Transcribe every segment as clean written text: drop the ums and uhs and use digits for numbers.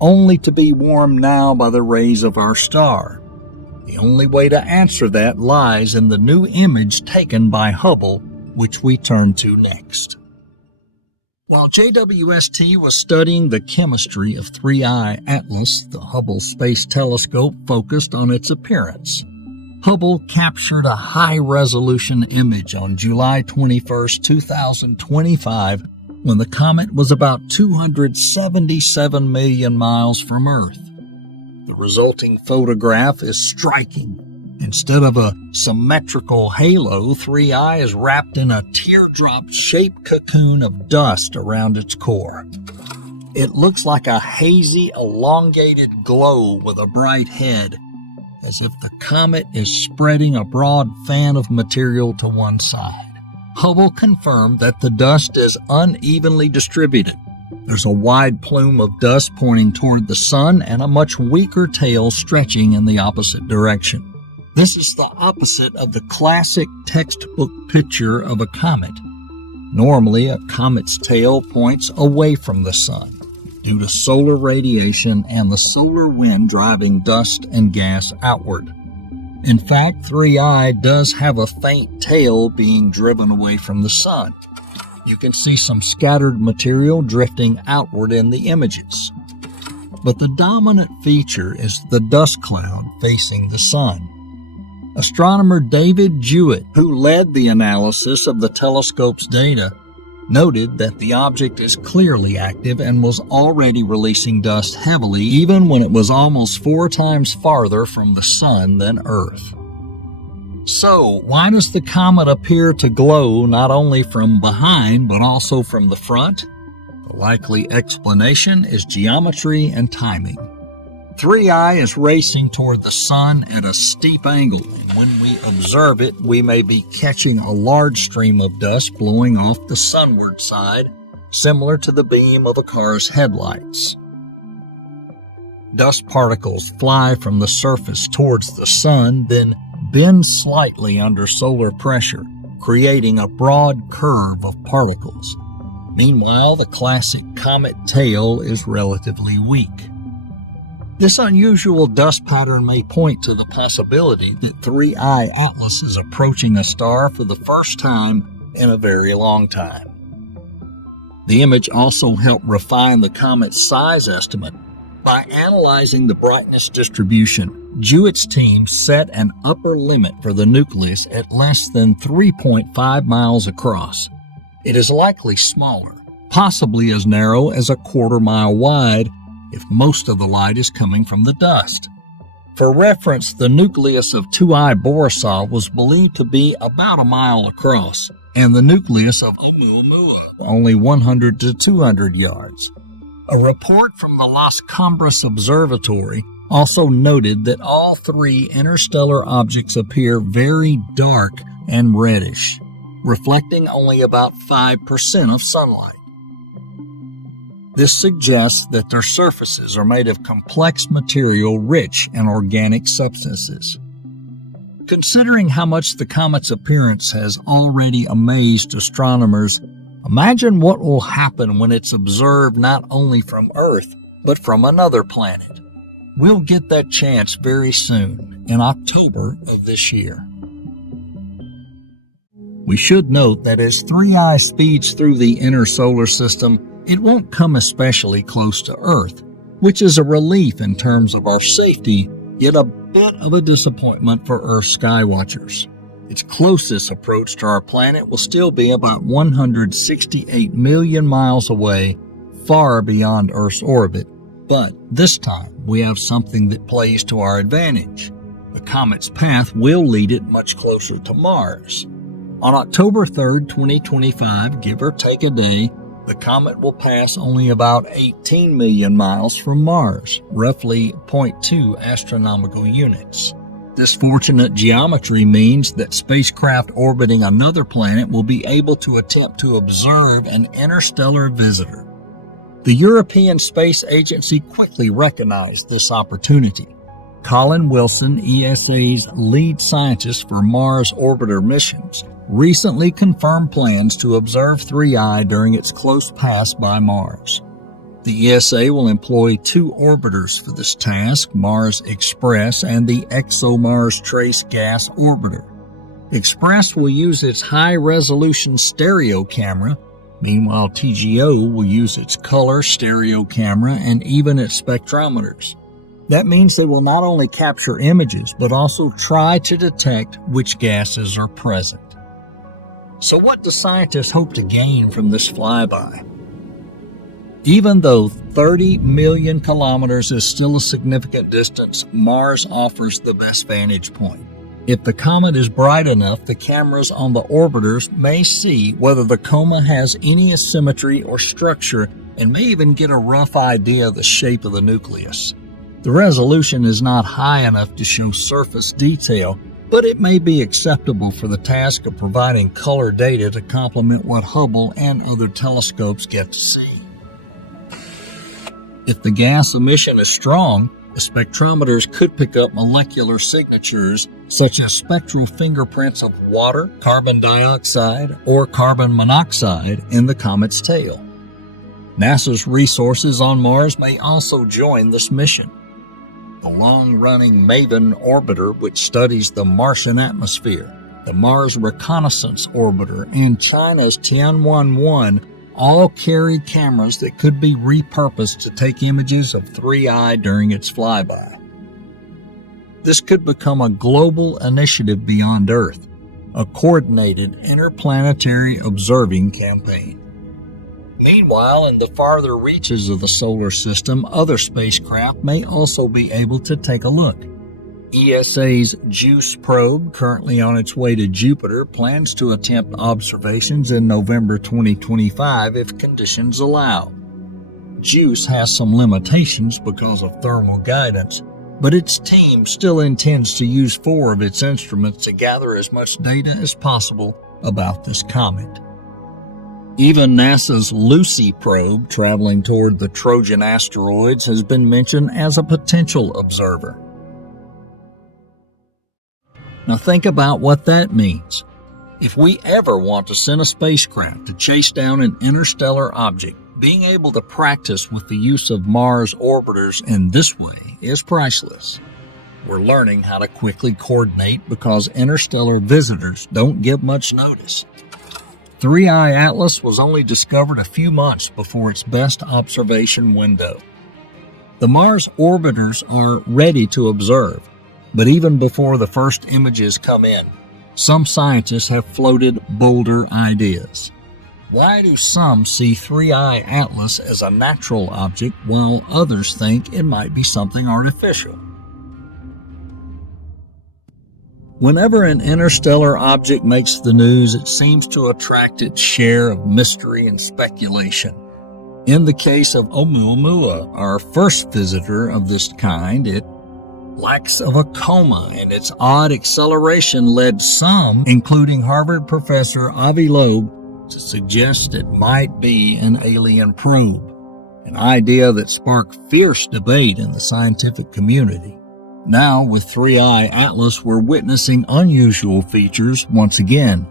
only to be warmed now by the rays of our star? The only way to answer that lies in the new image taken by Hubble, which we turn to next. While JWST was studying the chemistry of 3I Atlas, the Hubble Space Telescope focused on its appearance. Hubble captured a high-resolution image on July 21, 2025, when the comet was about 277 million miles from Earth. The resulting photograph is striking. Instead of a symmetrical halo, 3I is wrapped in a teardrop-shaped cocoon of dust around its core. It looks like a hazy, elongated glow with a bright head, as if the comet is spreading a broad fan of material to one side. Hubble confirmed that the dust is unevenly distributed. There's a wide plume of dust pointing toward the sun and a much weaker tail stretching in the opposite direction. This is the opposite of the classic textbook picture of a comet. Normally, a comet's tail points away from the sun due to solar radiation and the solar wind driving dust and gas outward. In fact, 3I does have a faint tail being driven away from the sun. You can see some scattered material drifting outward in the images. But the dominant feature is the dust cloud facing the sun. Astronomer David Jewett, who led the analysis of the telescope's data, noted that the object is clearly active and was already releasing dust heavily even when it was almost 4 times farther from the sun than Earth. So, why does the comet appear to glow not only from behind but also from the front? The likely explanation is geometry and timing. 3I is racing toward the sun at a steep angle, and when we observe it, we may be catching a large stream of dust blowing off the sunward side, similar to the beam of a car's headlights. Dust particles fly from the surface towards the sun, then bend slightly under solar pressure, creating a broad curve of particles. Meanwhile, the classic comet tail is relatively weak. This unusual dust pattern may point to the possibility that 3I Atlas is approaching a star for the first time in a very long time. The image also helped refine the comet's size estimate. By analyzing the brightness distribution, Jewett's team set an upper limit for the nucleus at less than 3.5 miles across. It is likely smaller, possibly as narrow as a quarter-mile wide, if most of the light is coming from the dust. For reference, the nucleus of 2I Borisov was believed to be about a mile across, and the nucleus of Oumuamua only 100 to 200 yards. A report from the Las Cumbres Observatory also noted that all 3 interstellar objects appear very dark and reddish, reflecting only about 5% of sunlight. This suggests that their surfaces are made of complex material rich in organic substances. Considering how much the comet's appearance has already amazed astronomers, imagine what will happen when it's observed not only from Earth, but from another planet. We'll get that chance very soon, in October of this year. We should note that as 3I speeds through the inner solar system, it won't come especially close to Earth, which is a relief in terms of our safety, yet a bit of a disappointment for Earth skywatchers. Its closest approach to our planet will still be about 168 million miles away, far beyond Earth's orbit. But this time, we have something that plays to our advantage. The comet's path will lead it much closer to Mars. On October 3rd, 2025, give or take a day, the comet will pass only about 18 million miles from Mars, roughly 0.2 astronomical units. This fortunate geometry means that spacecraft orbiting another planet will be able to attempt to observe an interstellar visitor. The European Space Agency quickly recognized this opportunity. Colin Wilson, ESA's lead scientist for Mars orbiter missions, recently confirmed plans to observe 3I during its close pass by Mars. The ESA will employ two orbiters for this task, Mars Express and the ExoMars Trace Gas Orbiter. Express will use its high-resolution stereo camera. Meanwhile, TGO will use its color, stereo camera, and even its spectrometers. That means they will not only capture images, but also try to detect which gases are present. So what do scientists hope to gain from this flyby? Even though 30 million kilometers is still a significant distance, Mars offers the best vantage point. If the comet is bright enough, the cameras on the orbiters may see whether the coma has any asymmetry or structure and may even get a rough idea of the shape of the nucleus. The resolution is not high enough to show surface detail, but it may be acceptable for the task of providing color data to complement what Hubble and other telescopes get to see. If the gas emission is strong, the spectrometers could pick up molecular signatures such as spectral fingerprints of water, carbon dioxide, or carbon monoxide in the comet's tail. NASA's resources on Mars may also join this mission. The long-running MAVEN orbiter, which studies the Martian atmosphere, the Mars Reconnaissance Orbiter, and China's Tianwen-1 all carry cameras that could be repurposed to take images of 3I during its flyby. This could become a global initiative beyond Earth, a coordinated interplanetary observing campaign. Meanwhile, in the farther reaches of the solar system, other spacecraft may also be able to take a look. ESA's JUICE probe, currently on its way to Jupiter, plans to attempt observations in November 2025 if conditions allow. JUICE has some limitations because of thermal guidance, but its team still intends to use 4 of its instruments to gather as much data as possible about this comet. Even NASA's Lucy probe, traveling toward the Trojan asteroids, has been mentioned as a potential observer. Now think about what that means. If we ever want to send a spacecraft to chase down an interstellar object, being able to practice with the use of Mars orbiters in this way is priceless. We're learning how to quickly coordinate because interstellar visitors don't give much notice. 3I Atlas was only discovered a few months before its best observation window. The Mars orbiters are ready to observe, but even before the first images come in, some scientists have floated bolder ideas. Why do some see 3I Atlas as a natural object while others think it might be something artificial? Whenever an interstellar object makes the news, it seems to attract its share of mystery and speculation. In the case of Oumuamua, our first visitor of this kind, it lacks of a coma, and its odd acceleration led some, including Harvard professor Avi Loeb, to suggest it might be an alien probe, an idea that sparked fierce debate in the scientific community. Now, with 3I Atlas, we're witnessing unusual features once again,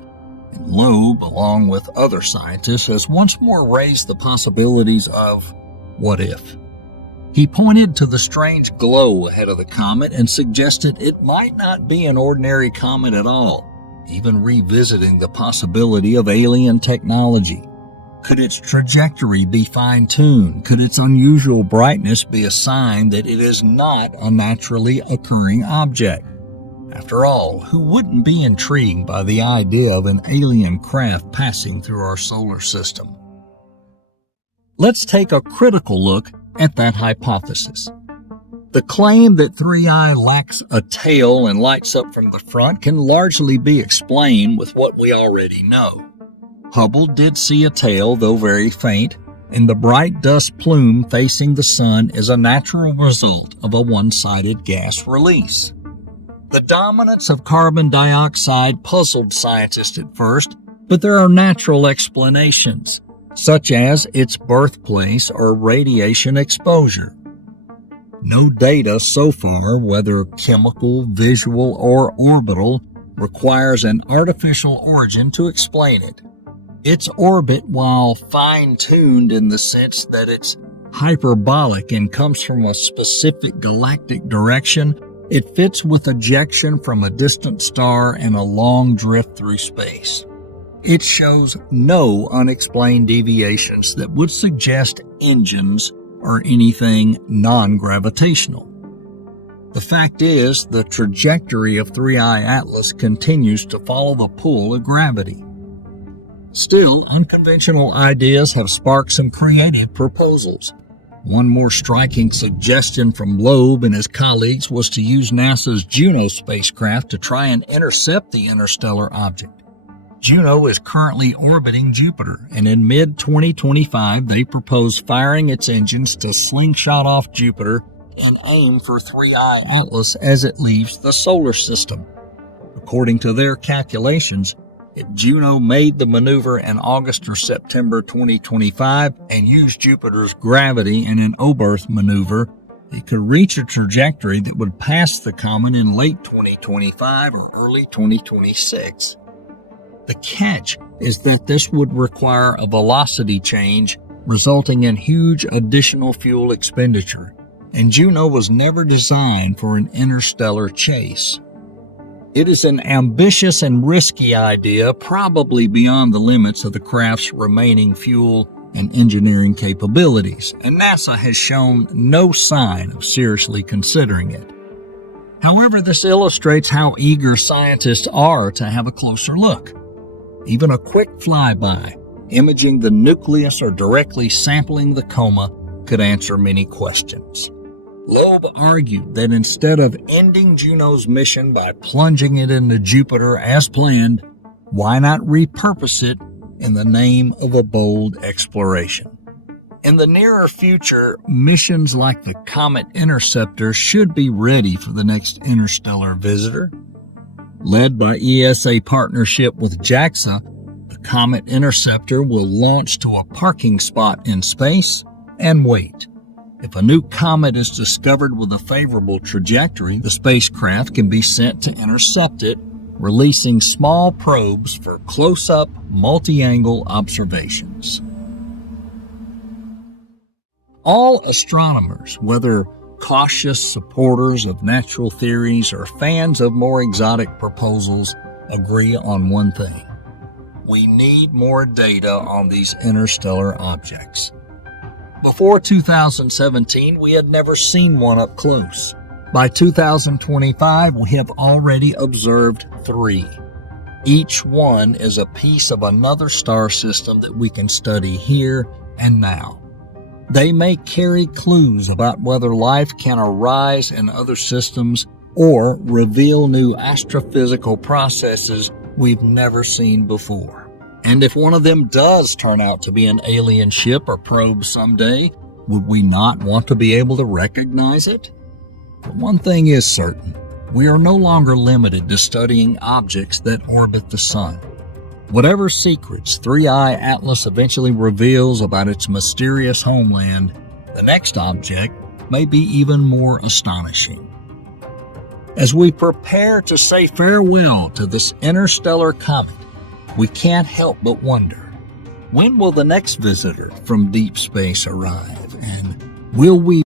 and Loeb, along with other scientists, has once more raised the possibilities of what if. He pointed to the strange glow ahead of the comet and suggested it might not be an ordinary comet at all, even revisiting the possibility of alien technology. Could its trajectory be fine-tuned? Could its unusual brightness be a sign that it is not a naturally occurring object? After all, who wouldn't be intrigued by the idea of an alien craft passing through our solar system? Let's take a critical look at that hypothesis. The claim that 3I lacks a tail and lights up from the front can largely be explained with what we already know. Hubble did see a tail, though very faint, and the bright dust plume facing the sun is a natural result of a one-sided gas release. The dominance of carbon dioxide puzzled scientists at first, but there are natural explanations, such as its birthplace or radiation exposure. No data so far, whether chemical, visual, or orbital, requires an artificial origin to explain it. Its orbit, while fine-tuned in the sense that its hyperbolic and comes from a specific galactic direction, it fits with ejection from a distant star and a long drift through space. It shows no unexplained deviations that would suggest engines or anything non-gravitational. The fact is, the trajectory of 3I Atlas continues to follow the pull of gravity. Still, unconventional ideas have sparked some creative proposals. One more striking suggestion from Loeb and his colleagues was to use NASA's Juno spacecraft to try and intercept the interstellar object. Juno is currently orbiting Jupiter, and in mid-2025 they propose firing its engines to slingshot off Jupiter and aim for 3I Atlas as it leaves the solar system. According to their calculations, if Juno made the maneuver in August or September 2025 and used Jupiter's gravity in an Oberth maneuver, it could reach a trajectory that would pass the comet in late 2025 or early 2026. The catch is that this would require a velocity change, resulting in huge additional fuel expenditure, and Juno was never designed for an interstellar chase. It is an ambitious and risky idea, probably beyond the limits of the craft's remaining fuel and engineering capabilities, and NASA has shown no sign of seriously considering it. However, this illustrates how eager scientists are to have a closer look. Even a quick flyby, imaging the nucleus or directly sampling the coma, could answer many questions. Loeb argued that instead of ending Juno's mission by plunging it into Jupiter as planned, why not repurpose it in the name of a bold exploration? In the nearer future, missions like the Comet Interceptor should be ready for the next interstellar visitor. Led by ESA partnership with JAXA, the Comet Interceptor will launch to a parking spot in space and wait. If a new comet is discovered with a favorable trajectory, the spacecraft can be sent to intercept it, releasing small probes for close-up, multi-angle observations. All astronomers, whether cautious supporters of natural theories or fans of more exotic proposals, agree on one thing. We need more data on these interstellar objects. Before 2017, we had never seen one up close. By 2025, we have already observed 3. Each one is a piece of another star system that we can study here and now. They may carry clues about whether life can arise in other systems or reveal new astrophysical processes we've never seen before. And if one of them does turn out to be an alien ship or probe someday, would we not want to be able to recognize it? But one thing is certain, we are no longer limited to studying objects that orbit the sun. Whatever secrets 3I Atlas eventually reveals about its mysterious homeland, the next object may be even more astonishing. As we prepare to say farewell to this interstellar comet, we can't help but wonder, when will the next visitor from deep space arrive, and will we